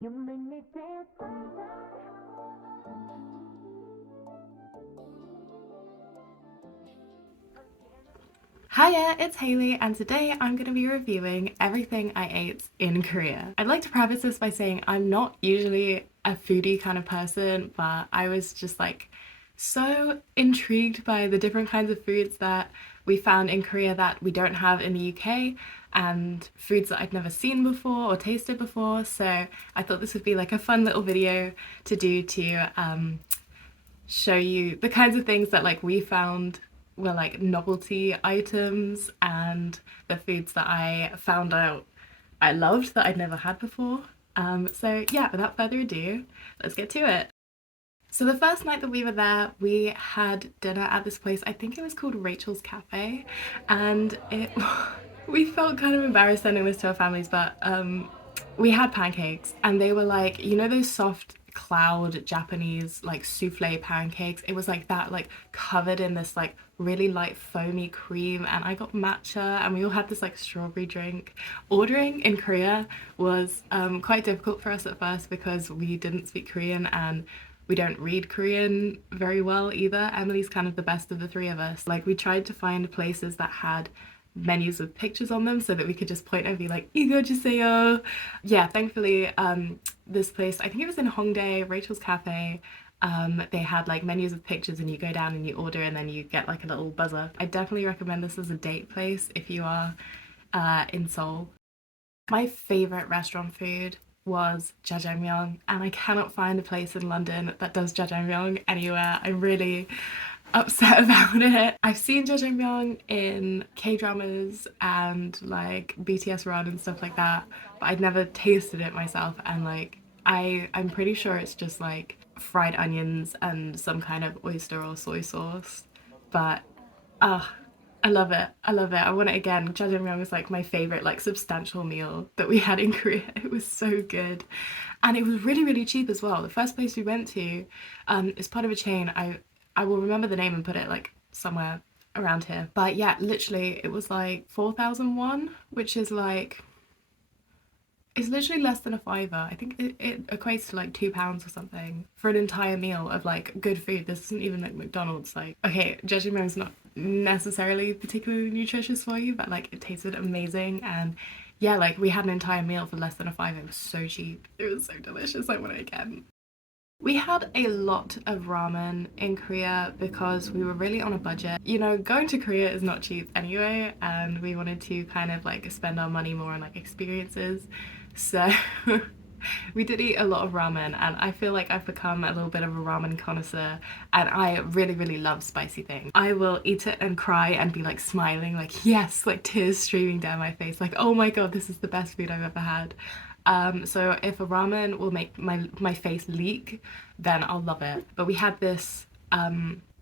You make me dance. Hiya, it's Hayley, and today I'm going to be reviewing everything I ate in Korea. I'd like to preface this by saying I'm not usually a foodie kind of person, but I was just like so intrigued by the different kinds of foods that we found in Korea that we don't have in the UK, and foods that I'd never seen before or tasted before. So I thought this would be like a fun little video to do to show you the kinds of things that like we found were like novelty items and the foods that I found out I loved that I'd never had before. So yeah, without further ado, let's get to it. So the first night that we were there, we had dinner at this place. I think it was called Rachel's Cafe, and it we felt kind of embarrassed sending this to our families, but we had pancakes, and they were like, you know, those soft cloud Japanese like souffle pancakes. It was like that, like covered in this like really light foamy cream, and I got matcha, and we all had this like strawberry drink. Ordering in Korea was quite difficult for us at first because we didn't speak Korean and we don't read Korean very well either. Emily's kind of the best of the three of us. Like, we tried to find places that had menus with pictures on them so that we could just point and be like, "이거 주세요." Yeah, thankfully, this place, I think it was in Hongdae, Rachel's Cafe. They had like menus with pictures, and you go down and you order, and then you get like a little buzzer. I definitely recommend this as a date place if you are in Seoul. My favorite restaurant food was Jajjangmyeong, and I cannot find a place in London that does Jajjangmyeong anywhere. I'm really upset about it. I've seen Jajjangmyeong in K-dramas and like BTS Run and stuff like that, but I'd never tasted it myself, and like I'm pretty sure it's just like fried onions and some kind of oyster or soy sauce. But ah, I love it. I love it. I want it again. Jajangmyeon was like my favorite, like substantial meal that we had in Korea. It was so good, and it was really, really cheap as well. The first place we went to, is part of a chain. I will remember the name and put it like somewhere around here. But yeah, literally, it was like 4,000 won, which is like it's literally less than a fiver. I think it equates to like £2 or something for an entire meal of like good food. This isn't even like McDonald's. Like, okay, judging is not necessarily particularly nutritious for you, but like it tasted amazing. And yeah, like we had an entire meal for less than a fiver. It was so cheap. It was so delicious. I want it again. We had a lot of ramen in Korea because we were really on a budget. You know, going to Korea is not cheap anyway, and we wanted to kind of like spend our money more on like experiences. So we did eat a lot of ramen, and I feel like I've become a little bit of a ramen connoisseur, and I really, really love spicy things. I will eat it and cry and be like smiling, like yes, like tears streaming down my face, like oh my god, this is the best food I've ever had. So if a ramen will make my face leak, then I'll love it. But we had this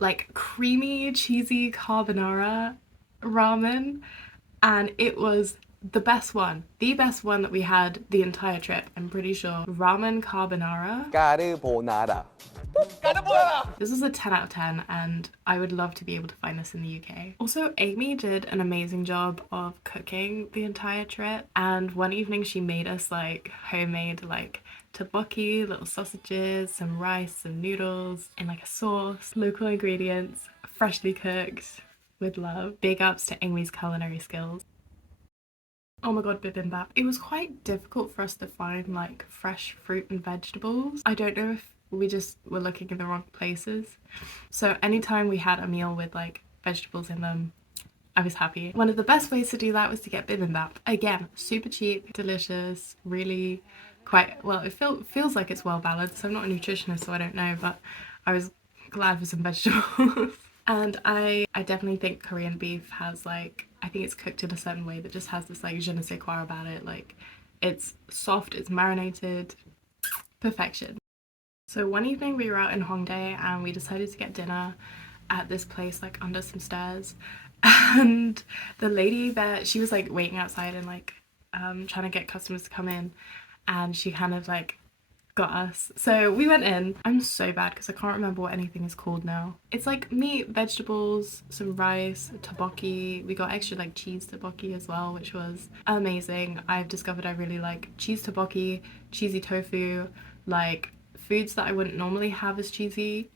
like creamy, cheesy carbonara ramen, and it was the best one that we had the entire trip. I'm pretty sure. Ramen carbonara. Carbonara. This was a 10 out of 10, and I would love to be able to find this in the UK. Also, Amy did an amazing job of cooking the entire trip, and one evening she made us like homemade like tteokbokki, little sausages, some rice, some noodles, and like a sauce, local ingredients, freshly cooked with love. Big ups to Amy's culinary skills. Oh my god, bibimbap. It was quite difficult for us to find like fresh fruit and vegetables. I don't know if we just were looking in the wrong places. So anytime we had a meal with like vegetables in them, I was happy. One of the best ways to do that was to get bibimbap. Again, super cheap, delicious, really quite well. It feels like it's well balanced. I'm not a nutritionist, so I don't know, but I was glad for some vegetables. And I definitely think Korean beef has like, I think it's cooked in a certain way that just has this like je ne sais quoi about it. Like, it's soft, it's marinated, perfection. So one evening we were out in Hongdae and we decided to get dinner at this place like under some stairs. And the lady there, she was like waiting outside and like trying to get customers to come in, and she kind of like got us. So we went in. I'm so bad because I can't remember what anything is called now. It's like meat, vegetables, some rice, tteokbokki. We got extra like cheese tteokbokki as well, which was amazing. I've discovered I really like cheese tteokbokki, cheesy tofu, like foods that I wouldn't normally have as cheesy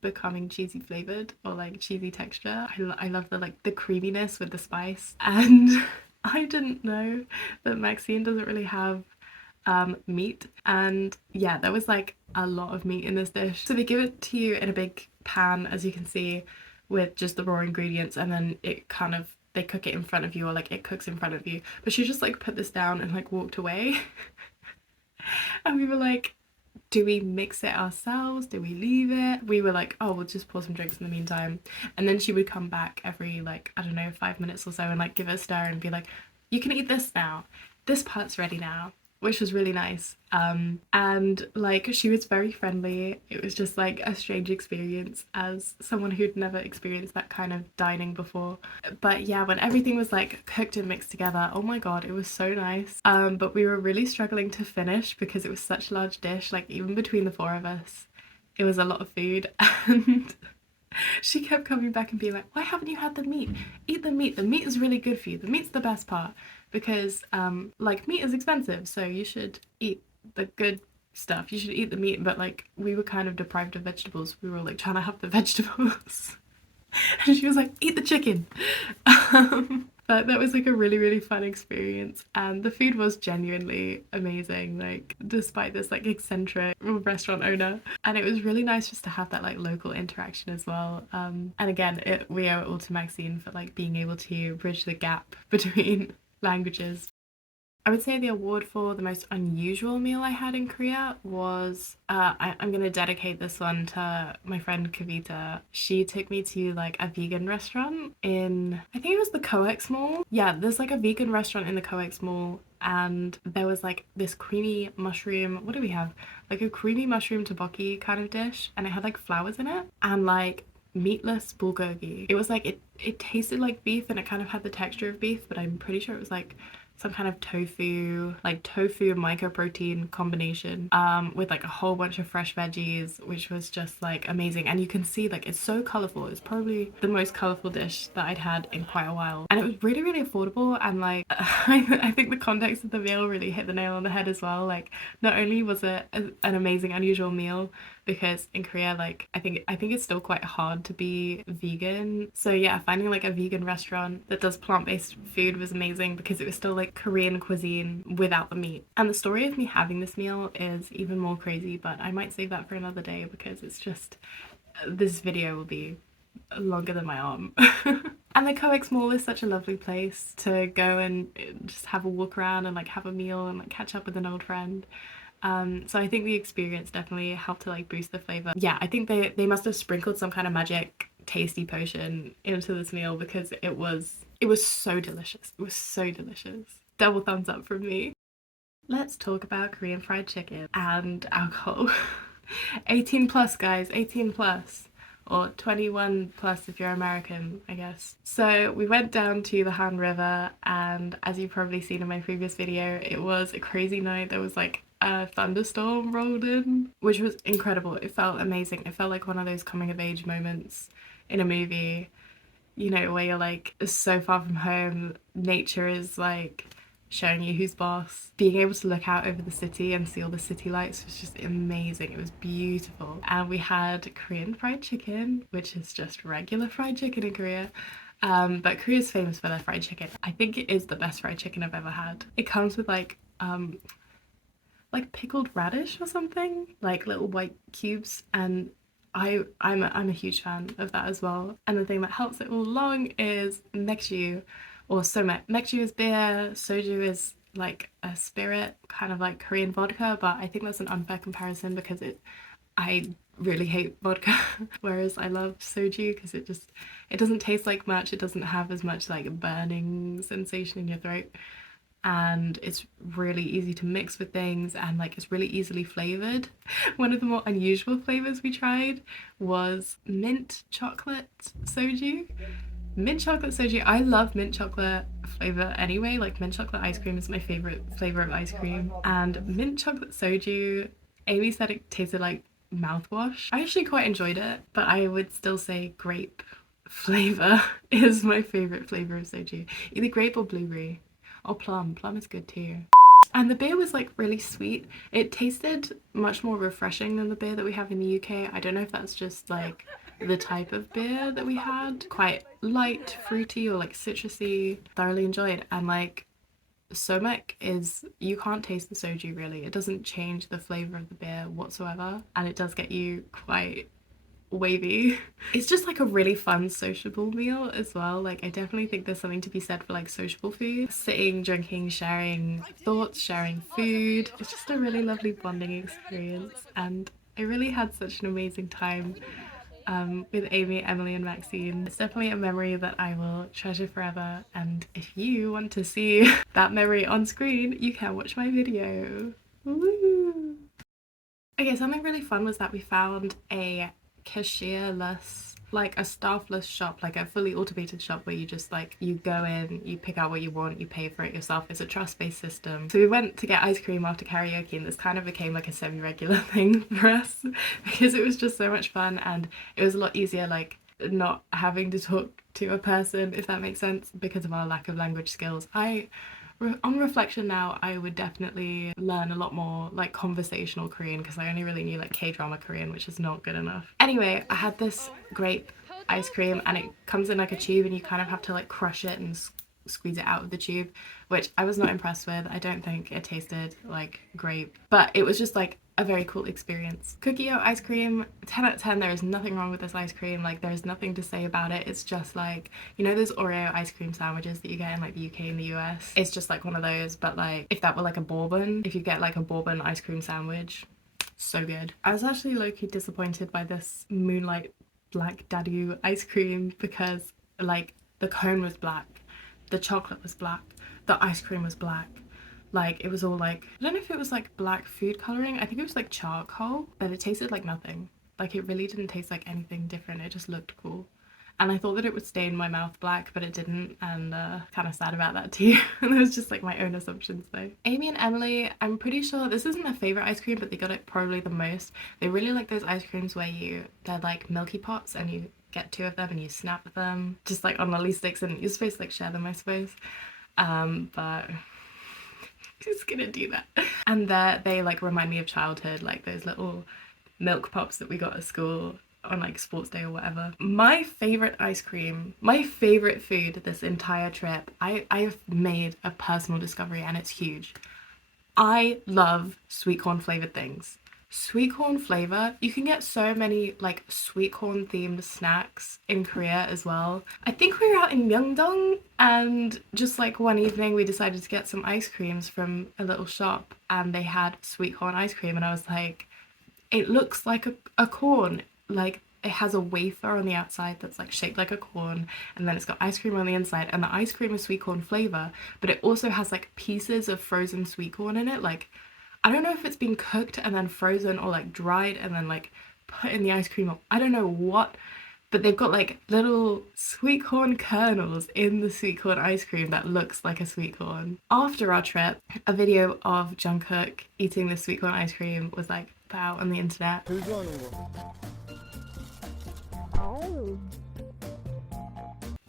becoming cheesy flavored or like cheesy texture. I love the like the creaminess with the spice. And I didn't know that Maxine doesn't really have meat, and yeah, there was like a lot of meat in this dish. So they give it to you in a big pan, as you can see, with just the raw ingredients, and then it kind of, they cook it in front of you, or like it cooks in front of you. But she just like put this down and like walked away. And we were like, do we mix it ourselves? Do we leave it? We were like, oh, we'll just pour some drinks in the meantime. And then she would come back every like, I don't know, 5 minutes or so and like give it a stir and be like, you can eat this now. This part's ready now, which was really nice. And like she was very friendly. It was just like a strange experience as someone who'd never experienced that kind of dining before. But yeah, when everything was like cooked and mixed together, oh my god, it was so nice. But we were really struggling to finish because it was such a large dish. Like even between the four of us, it was a lot of food. And she kept coming back and being like, why haven't you had the meat? Eat the meat. The meat is really good for you. The meat's the best part. Because like meat is expensive, so you should eat the good stuff. You should eat the meat. But like we were kind of deprived of vegetables. We were like trying to have the vegetables. And she was like, eat the chicken. But that was like a really fun experience, and the food was genuinely amazing, like despite this like eccentric restaurant owner. And it was really nice just to have that like local interaction as well. And again, we owe it all to Maxine for like being able to bridge the gap between languages. I would say the award for the most unusual meal I had in Korea was, I'm going to dedicate this one to my friend Kavita. She took me to like a vegan restaurant in, I think it was the Coex Mall. Yeah, there's like a vegan restaurant in the Coex Mall, and there was like this creamy mushroom, what do we have? Like a creamy mushroom tteokbokki kind of dish, and it had like flowers in it, and like meatless bulgogi. It was like, it tasted like beef and it kind of had the texture of beef, but I'm pretty sure it was like some kind of tofu mycoprotein combination with like a whole bunch of fresh veggies, which was just like amazing. And you can see like it's so colorful. It's probably the most colorful dish that I'd had in quite a while, and it was really affordable. And like I think the context of the meal really hit the nail on the head as well. Like not only was it an amazing unusual meal, because in Korea, like I think it's still quite hard to be vegan. So yeah, finding like a vegan restaurant that does plant-based food was amazing, because it was still like Korean cuisine without the meat. And the story of me having this meal is even more crazy, but I might save that for another day, because it's just, this video will be longer than my arm. And the Coex Mall is such a lovely place to go and just have a walk around and like have a meal and like catch up with an old friend. So I think the experience definitely helped to like boost the flavor. Yeah, I think they must have sprinkled some kind of magic tasty potion into this meal, because it was so delicious. It was so delicious. Double thumbs up from me. Let's talk about Korean fried chicken and alcohol. 18 plus, guys, 18 plus. Or 21 plus if you're American, I guess. So we went down to the Han River, and as you've probably seen in my previous video, it was a crazy night. There was like a thunderstorm rolled in, which was incredible. It felt amazing. It felt like one of those coming of age moments in a movie, you know, where you're like so far from home, nature is like showing you who's boss. Being able to look out over the city and see all the city lights was just amazing. It was beautiful. And we had Korean fried chicken, which is just regular fried chicken in Korea. But Korea's famous for their fried chicken. I think it is the best fried chicken I've ever had. It comes with like pickled radish or something, like little white cubes, and I'm a huge fan of that as well. And the thing that helps it all along is mekju, or somek. Mekju is beer, soju is like a spirit, kind of like Korean vodka, but I think that's an unfair comparison because I really hate vodka, whereas I love soju because it doesn't taste like much, it doesn't have as much like burning sensation in your throat, and it's really easy to mix with things, and like it's really easily flavored. One of the more unusual flavors we tried was mint chocolate soju. Mint chocolate soju, I love mint chocolate flavor anyway, like mint chocolate ice cream is my favorite flavor of ice cream, and mint chocolate soju Amy said it tasted like mouthwash. I actually quite enjoyed it, but I would still say grape flavor is my favorite flavor of soju. Either grape or blueberry or plum. Plum is good too. And the beer was like really sweet. It tasted much more refreshing than the beer that we have in the UK. I don't know if that's just like the type of beer that we had. Quite light, fruity, or like citrusy. Thoroughly enjoyed. And like somek is, you can't taste the soju really. It doesn't change the flavor of the beer whatsoever. And it does get you quite wavy. It's just like a really fun sociable meal as well. Like I definitely think there's something to be said for like sociable food. Sitting, drinking, sharing thoughts, sharing food. It's just a really lovely bonding experience, and I really had such an amazing time with Amy, Emily and Maxine. It's definitely a memory that I will treasure forever, and if you want to see that memory on screen, you can watch my video. Woo! Okay, something really fun was that we found a cashierless, like a staffless shop, like a fully automated shop where you just like, you go in, you pick out what you want, you pay for it yourself. It's a trust-based system. So we went to get ice cream after karaoke, and this kind of became like a semi-regular thing for us because it was just so much fun, and it was a lot easier like not having to talk to a person, if that makes sense, because of our lack of language skills. On reflection now, I would definitely learn a lot more like conversational Korean, because I only really knew like K-drama Korean, which is not good enough. Anyway, I had this grape ice cream, and it comes in like a tube, and you kind of have to like crush it and squeeze it out of the tube, which I was not impressed with. I don't think it tasted like grape, but it was just like a very cool experience. Cookie dough ice cream, 10 out of 10. There is nothing wrong with this ice cream. Like there's nothing to say about it. It's just like, you know those Oreo ice cream sandwiches that you get in like the UK and the US? It's just like one of those, but like if that were like a bourbon, if you get like a bourbon ice cream sandwich, so good. I was actually low-key disappointed by this Moonlight Black Dadu ice cream because like the cone was black, the chocolate was black, the ice cream was black. Like it was all like, I don't know if it was like black food coloring. I think it was like charcoal, but it tasted like nothing. Like it really didn't taste like anything different. It just looked cool. And I thought that it would stain my mouth black, but it didn't, and kind of sad about that too. And it was just like my own assumptions though. Amy and Emily, I'm pretty sure this isn't their favorite ice cream, but they got it probably the most. They really like those ice creams where they're like milky pots, and you get 2 of them and you snap them just like on lolly sticks, and you're supposed to like share them, I suppose. But who's gonna do that? And they like remind me of childhood, like those little milk pops that we got at school on like sports day or whatever. My favorite ice cream, my favorite food this entire trip, I've made a personal discovery, and it's huge. I love sweet corn flavored things. Sweet corn flavor, you can get so many like sweet corn themed snacks in Korea as well. I think we were out in Myeongdong, and just like one evening we decided to get some ice creams from a little shop, and they had sweet corn ice cream, and I was like, it looks like a corn. Like it has a wafer on the outside that's like shaped like a corn, and then it's got ice cream on the inside, and the ice cream is sweet corn flavor, but it also has like pieces of frozen sweet corn in it. Like I don't know if it's been cooked and then frozen, or like dried and then like put in the ice cream. I don't know what, but they've got like little sweet corn kernels in the sweet corn ice cream that looks like a sweet corn. After our trip, a video of Jungkook eating the sweet corn ice cream was like put out on the internet.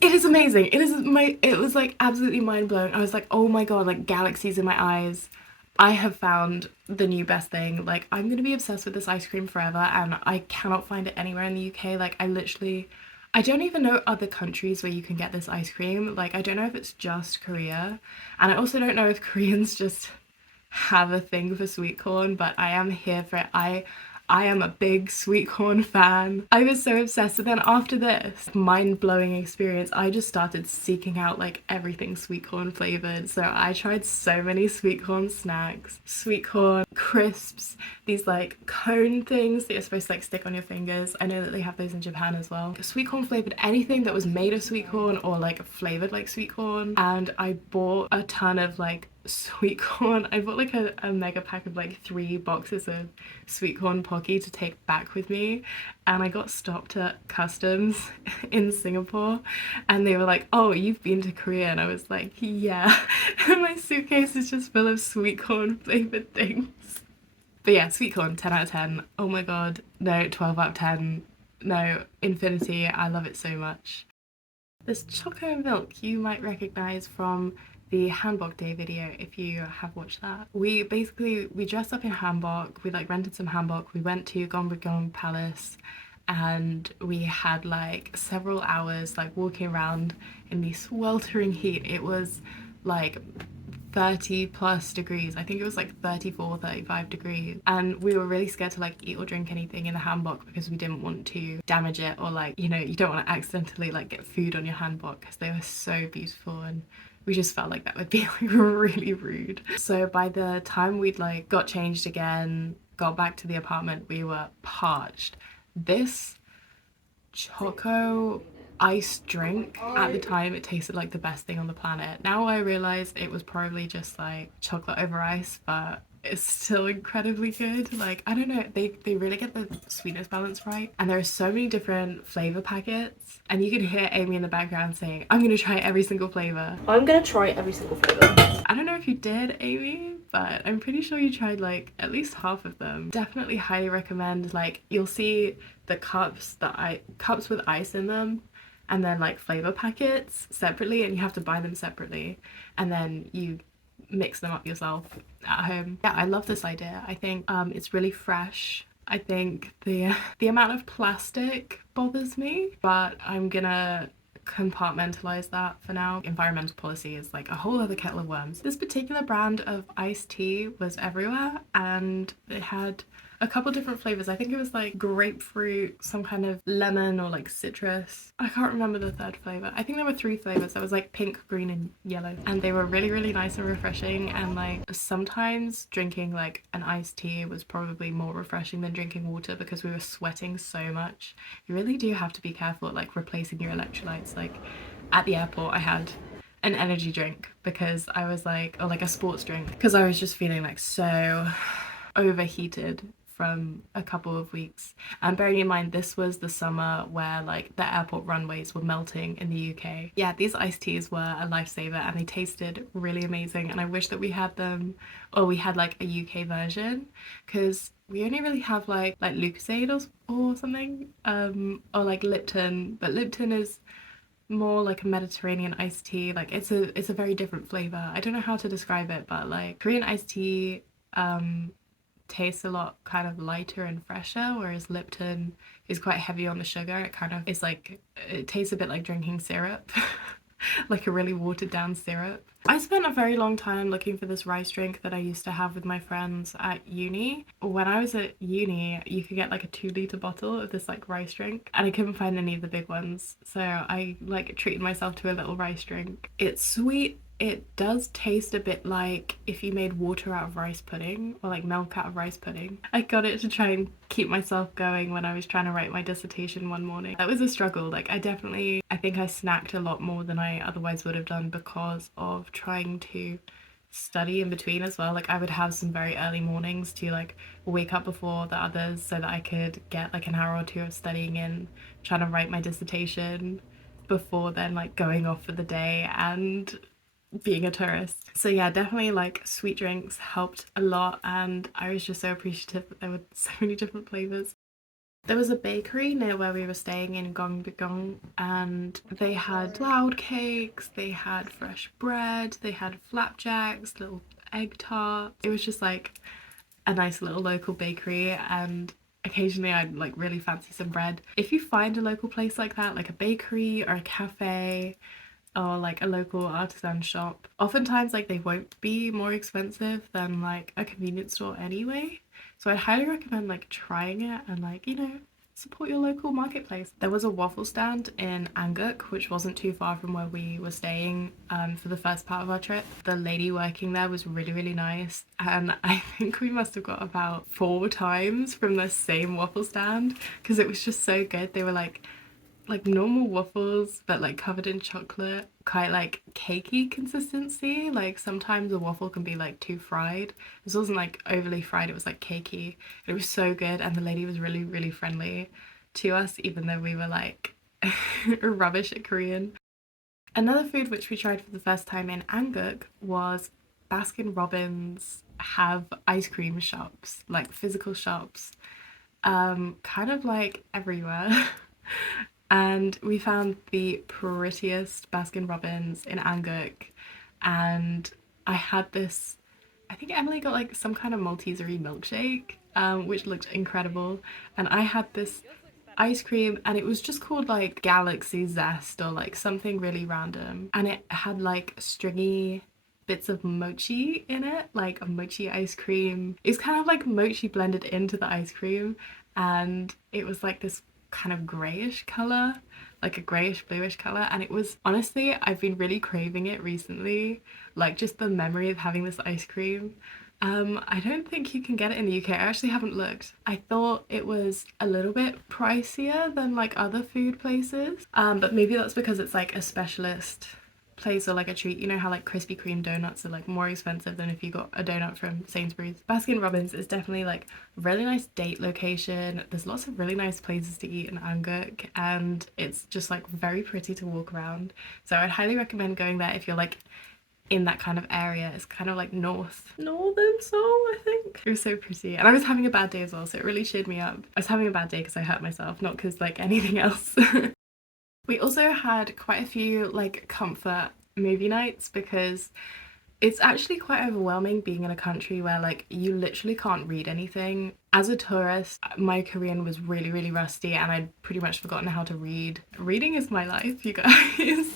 It is amazing. It was like absolutely mind-blowing. I was like, oh my god, like galaxies in my eyes. I have found the new best thing. Like I'm gonna be obsessed with this ice cream forever, and I cannot find it anywhere in the UK. Like I don't even know other countries where you can get this ice cream. Like I don't know if it's just Korea, and I also don't know if Koreans just have a thing for sweet corn, but I am here for it. I am a big sweet corn fan. I was so obsessed. And then after this mind-blowing experience, I just started seeking out like everything sweet corn flavored. So I tried so many sweet corn snacks, sweet corn crisps, these like cone things that you're supposed to like stick on your fingers. I know that they have those in Japan as well. Sweet corn flavored anything that was made of sweet corn or like flavored like sweet corn. And I bought a ton of like sweet corn. I bought like a mega pack of like 3 boxes of sweet corn pocky to take back with me, and I got stopped at customs in Singapore, and they were like, oh, you've been to Korea? And I was like, yeah. And my suitcase is just full of sweet corn flavored things. But yeah, sweet corn, 10 out of 10. Oh my god, no, 12 out of 10. No, infinity, I love it so much. This choco milk you might recognize from the Hanbok Day video if you have watched that. We dressed up in hanbok, we like rented some hanbok, we went to Gyeongbokgung Palace and we had like several hours like walking around in the sweltering heat. It was like 30 plus degrees. I think it was like 34, 35 degrees. And we were really scared to like eat or drink anything in the hanbok because we didn't want to damage it or like, you know, you don't want to accidentally like get food on your hanbok because they were so beautiful and we just felt like that would be like really rude. So by the time we'd like got changed again, got back to the apartment, we were parched. This choco iced drink, at the time it tasted like the best thing on the planet. Now I realize it was probably just like chocolate over ice, but it's still incredibly good. Like, I don't know, they really get the sweetness balance right. And there are so many different flavor packets and you can hear Amy in the background saying, I'm gonna try every single flavor. I'm gonna try every single flavor. I don't know if you did, Amy, but I'm pretty sure you tried like at least half of them. Definitely highly recommend. Like, you'll see the cups with ice in them and then like flavor packets separately, and you have to buy them separately and then you mix them up yourself at home. Yeah, I love this idea. I think it's really fresh. I think the amount of plastic bothers me, but I'm gonna compartmentalize that for now. Environmental policy is like a whole other kettle of worms. This particular brand of iced tea was everywhere and it had a couple different flavors. I think it was like grapefruit, some kind of lemon or like citrus. I can't remember the third flavor. I think there were 3 flavors. There was like pink, green and yellow, and they were really nice and refreshing. And like sometimes drinking like an iced tea was probably more refreshing than drinking water because we were sweating so much. You really do have to be careful at like replacing your electrolytes. Like at the airport I had an energy drink because I was like, or like a sports drink, because I was just feeling like so overheated from a couple of weeks. And bearing in mind this was the summer where like the airport runways were melting in the UK. Yeah, these iced teas were a lifesaver and they tasted really amazing, and I wish that we had them, or we had like a UK version, because we only really have like Lucozade or something, or like Lipton, but Lipton is more like a Mediterranean iced tea. Like it's a very different flavor. I don't know how to describe it, but like Korean iced tea tastes a lot kind of lighter and fresher, whereas Lipton is quite heavy on the sugar. It kind of is like, it tastes a bit like drinking syrup. Like a really watered down syrup. I spent a very long time looking for this rice drink that I used to have with my friends at uni. When I was at uni, you could get like a 2 litre bottle of this like rice drink, and I couldn't find any of the big ones, so I like treated myself to a little rice drink. It's sweet. It does taste a bit like if you made water out of rice pudding or like milk out of rice pudding. I got it to try and keep myself going when I was trying to write my dissertation one morning. That was a struggle. Like I think I snacked a lot more than I otherwise would have done because of trying to study in between as well. Like I would have some very early mornings to like wake up before the others so that I could get like an hour or 2 of studying in, trying to write my dissertation before then like going off for the day and being a tourist. So yeah, definitely like sweet drinks helped a lot, and I was just so appreciative that there were so many different flavors. There was a bakery near where we were staying in Gyeongbokgung, and they had cloud cakes, they had fresh bread, they had flapjacks, little egg tarts. It was just like a nice little local bakery, and occasionally I'd like really fancy some bread. If you find a local place like that, like a bakery or a cafe or like a local artisan shop, oftentimes like they won't be more expensive than like a convenience store anyway. So I'd highly recommend like trying it and like, you know, support your local marketplace. There was a waffle stand in Anguk, which wasn't too far from where we were staying for the first part of our trip. The lady working there was really nice, and I think we must have got about 4 times from the same waffle stand because it was just so good. They were like normal waffles but like covered in chocolate, quite like cakey consistency. Like sometimes a waffle can be like too fried. This wasn't like overly fried, it was like cakey. It was so good, and the lady was really friendly to us even though we were like rubbish at Korean. Another food which we tried for the first time in Anguk was Baskin Robbins have ice cream shops, like physical shops, kind of like everywhere. And we found the prettiest Baskin Robbins in Anguk, and I had this. I think Emily got like some kind of Maltesery milkshake, which looked incredible, and I had this ice cream, and it was just called like Galaxy Zest or like something really random, and it had like stringy bits of mochi in it, like a mochi ice cream. It's kind of like mochi blended into the ice cream, and it was like this kind of grayish color, like a grayish bluish color, and it was, honestly, I've been really craving it recently, like just the memory of having this ice cream. I don't think you can get it in the UK. I actually haven't looked. I thought it was a little bit pricier than like other food places, but maybe that's because it's like a specialist place or like a treat. You know how like Krispy Kreme donuts are like more expensive than if you got a donut from Sainsbury's. Baskin Robbins is definitely like a really nice date location. There's lots of really nice places to eat in Anguk, and it's just like very pretty to walk around. So I'd highly recommend going there if you're like in that kind of area. It's kind of like northern Seoul, I think. It was so pretty, and I was having a bad day as well, so it really cheered me up. I was having a bad day because I hurt myself, not because like anything else. We also had quite a few like comfort movie nights because it's actually quite overwhelming being in a country where like you literally can't read anything. As a tourist, my Korean was really, really rusty, and I'd pretty much forgotten how to read. Reading is my life, you guys.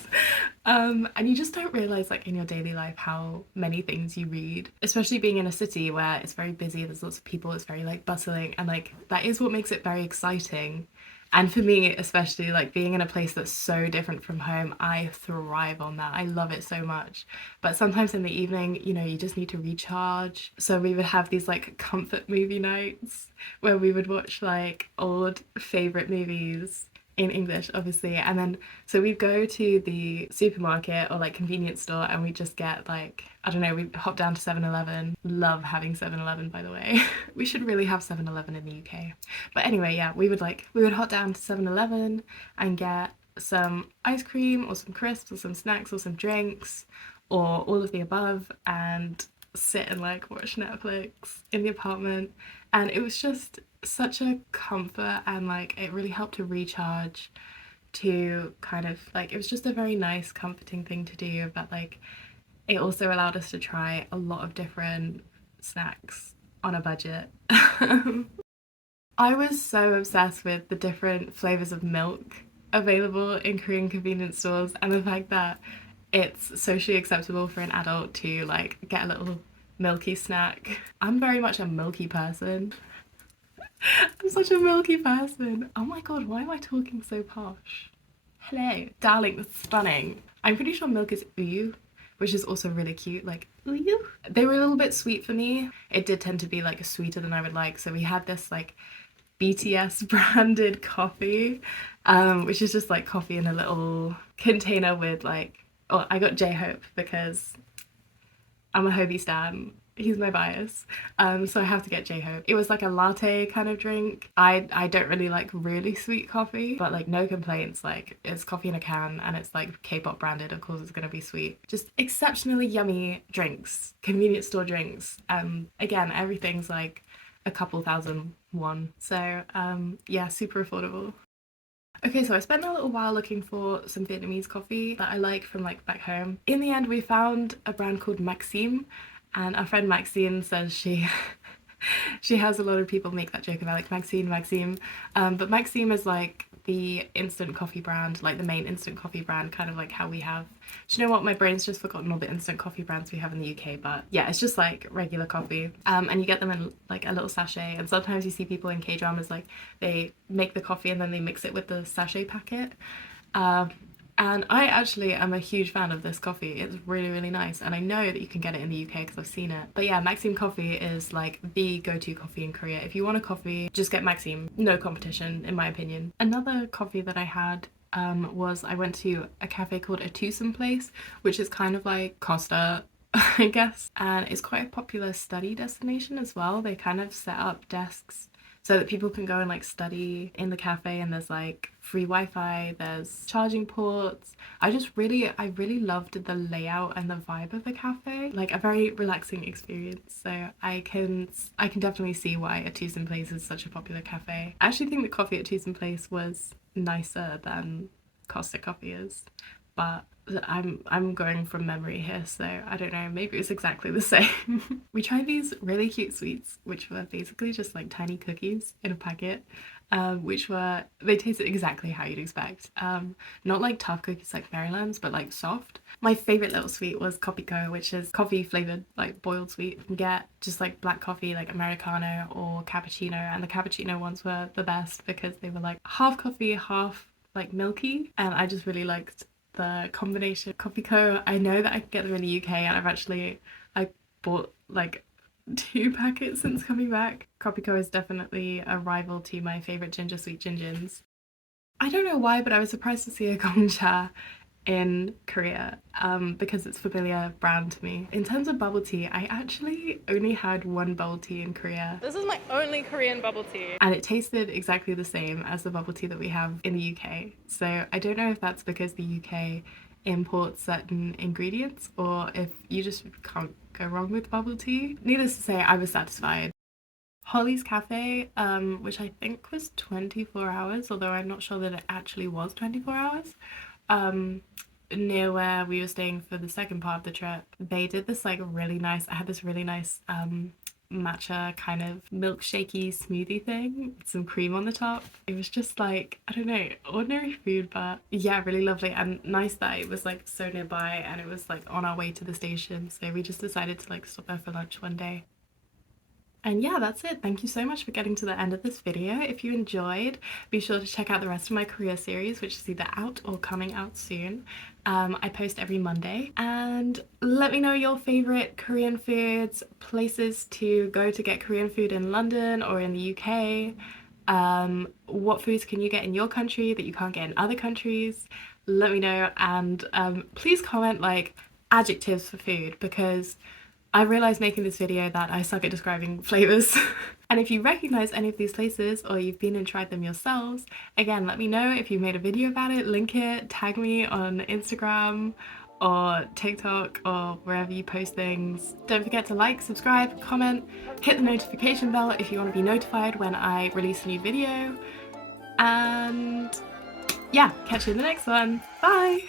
And you just don't realize like in your daily life how many things you read, especially being in a city where it's very busy, there's lots of people, it's very like bustling, and like that is what makes it very exciting. And for me, especially like being in a place that's so different from home, I thrive on that. I love it so much. But sometimes in the evening, you know, you just need to recharge. So we would have these like comfort movie nights where we would watch like old favorite movies in English, obviously. And then so we'd go to the supermarket or like convenience store, and we just get like, I don't know, we hop down to 7-Eleven. Love having 7-Eleven, by the way. We should really have 7-Eleven in the UK. But anyway, yeah, we would hop down to 7-Eleven and get some ice cream or some crisps or some snacks or some drinks or all of the above, and sit and like watch Netflix in the apartment. And it was just such a comfort, and like it really helped to recharge, to kind of like, it was just a very nice comforting thing to do. But like it also allowed us to try a lot of different snacks on a budget. I was so obsessed with the different flavors of milk available in Korean convenience stores, and the fact that it's socially acceptable for an adult to like get a little milky snack. I'm very much a milky person. I'm such a milky person. Oh my god, why am I talking so posh? Hello, darling, that's stunning. I'm pretty sure milk is uyu, which is also really cute, like uyu. They were a little bit sweet for me. It did tend to be like sweeter than I would like, so we had this like BTS branded coffee, which is just like coffee in a little container with like, oh, I got J-Hope because I'm a Hobie stan. He's my bias. So I have to get J-Hope. It was like a latte kind of drink. I don't really like really sweet coffee, but like no complaints. Like it's coffee in a can and it's like K-pop branded. Of course it's gonna be sweet. Just exceptionally yummy drinks, convenience store drinks. Again, everything's like a couple thousand won. So yeah, super affordable. Okay, so I spent a little while looking for some Vietnamese coffee that I like from like back home. In the end, we found a brand called Maxime, and our friend Maxine says she she has a lot of people make that joke about like Maxime. But Maxime is like the instant coffee brand, like the main instant coffee brand, kind of like how we have. Do you know what? My brain's just forgotten all the instant coffee brands we have in the UK, but yeah, it's just like regular coffee. And you get them in like a little sachet, and sometimes you see people in K-dramas like they make the coffee and then they mix it with the sachet packet. And I actually am a huge fan of this coffee. It's really, really nice. And I know that you can get it in the UK because I've seen it. But yeah, Maxime coffee is like the go-to coffee in Korea. If you want a coffee, just get Maxime. No competition, in my opinion. Another coffee that I had was, I went to a cafe called A Twosome Place, which is kind of like Costa, I guess. And it's quite a popular study destination as well. They kind of set up desks so that people can go and like study in the cafe, and there's like free Wi-Fi, there's charging ports. I really loved the layout and the vibe of the cafe, like a very relaxing experience. So I can definitely see why a Tucson Place is such a popular cafe. I actually think the coffee at Tucson Place was nicer than Costa Coffee is, but I'm going from memory here, so I don't know, maybe it's exactly the same. We tried these really cute sweets, which were basically just like tiny cookies in a packet, they tasted exactly how you'd expect. Not like tough cookies like Maryland's, but like soft. My favorite little sweet was Kopiko, which is coffee flavored, like boiled sweet. You can get just like black coffee, like Americano or cappuccino, and the cappuccino ones were the best because they were like half coffee, half like milky, and I just really liked the combination. Kopiko, I know that I can get them in the UK, and I bought like 2 packets since coming back. Kopiko is definitely a rival to my favourite ginger sweet gingins. I don't know why, but I was surprised to see a Gongcha in Korea, because it's a familiar brand to me. In terms of bubble tea, I actually only had one bubble tea in Korea. This is my only Korean bubble tea. And it tasted exactly the same as the bubble tea that we have in the UK. So I don't know if that's because the UK imports certain ingredients or if you just can't go wrong with bubble tea. Needless to say, I was satisfied. Holly's Cafe, which I think was 24 hours, although I'm not sure that it actually was 24 hours, near where we were staying for the second part of the trip. They did this like really nice, I had this really nice matcha kind of milkshakey smoothie thing with some cream on the top. It was just like, I don't know, ordinary food, but yeah, really lovely, and nice that it was like so nearby and it was like on our way to the station, so we just decided to like stop there for lunch one day. And yeah, that's it. Thank you so much for getting to the end of this video. If you enjoyed, be sure to check out the rest of my Korea series, which is either out or coming out soon. I post every Monday. And let me know your favorite Korean foods, places to go to get Korean food in London or in the UK. What foods can you get in your country that you can't get in other countries? Let me know, and please comment like adjectives for food, because I realised making this video that I suck at describing flavours. And if you recognise any of these places or you've been and tried them yourselves, again, let me know. If you made a video about it, link it, tag me on Instagram or TikTok or wherever you post things. Don't forget to like, subscribe, comment, hit the notification bell if you want to be notified when I release a new video. And yeah, catch you in the next one. Bye!